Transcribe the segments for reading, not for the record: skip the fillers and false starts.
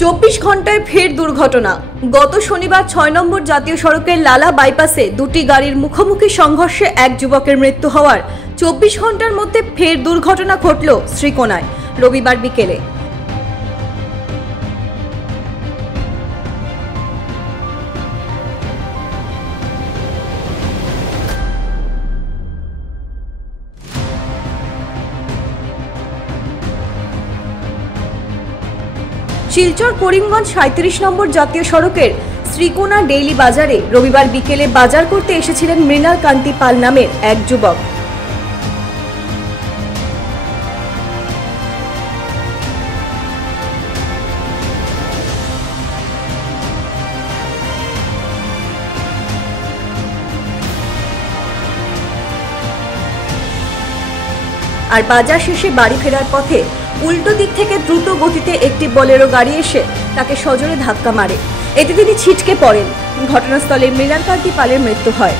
24 ঘন্টায় ফের দুর্ঘটনা। গত শনিবার 6 নম্বর জাতীয় সড়কের লালা বাইপাসে দুটি গাড়ির মুখোমুখি সংঘর্ষে এক যুবকের মৃত্যু হওয়ার 24 ঘন্টার মধ্যে ফের দুর্ঘটনা ঘটল শ্রীকোনায় রবিবার বিকেলে। শিলচর করিমগঞ্জ 37 নম্বর জাতীয় সড়কের শ্রীকোনা ডেইলি বাজারে রবিবার বিকেলে বাজার করতে এসেছিলেন মৃণাল কান্তি পাল নামের এক যুবক। আর বাজার শেষে বাড়ি ফেরার পথে উল্টো দিক থেকে দ্রুত গতিতে একটি বোলেরো গাড়ি এসে তাকে সজোরে ধাক্কা মারে। এতে তিনি ছিটকে পড়েন। ঘটনাস্থলে মৃণাল কান্তি পালের মৃত্যু হয়।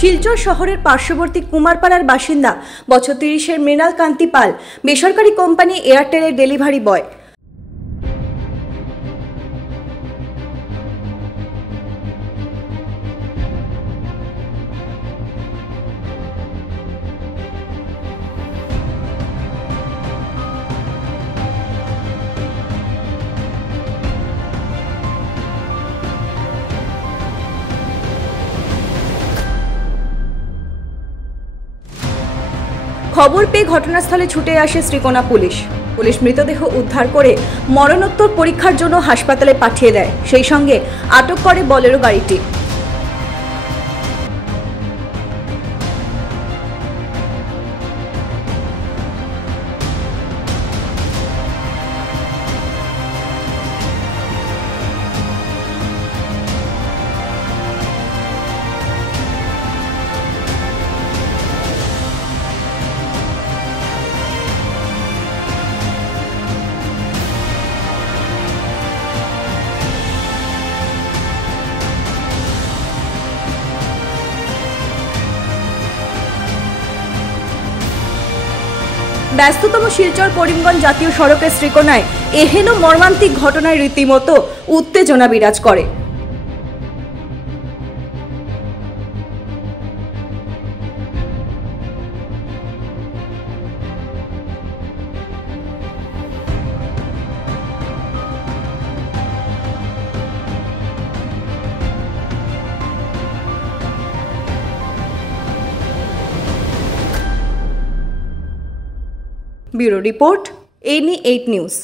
শিলচর শহরের পার্শ্ববর্তী কুমারপাড়ার বাসিন্দা বছর 30-এর মৃণাল কান্তি পাল বেসরকারি কোম্পানি এয়ারটেলের ডেলিভারি বয়। খবর পেয়ে ঘটনাস্থলে ছুটে আসে শ্রীকোনা পুলিশ মৃতদেহ উদ্ধার করে মরণোত্তর পরীক্ষার জন্য হাসপাতালে পাঠিয়ে দেয়। সেই সঙ্গে আটক করে বোলেরো গাড়িটি। ব্যস্ততম শিলচর করিমগঞ্জ জাতীয় সড়কের শ্রীকোনায় এহেন মর্মান্তিক ঘটনায় রীতিমতো উত্তেজনা বিরাজ করে। ব্যুরো রিপোর্ট, ANI 8 নিউজ।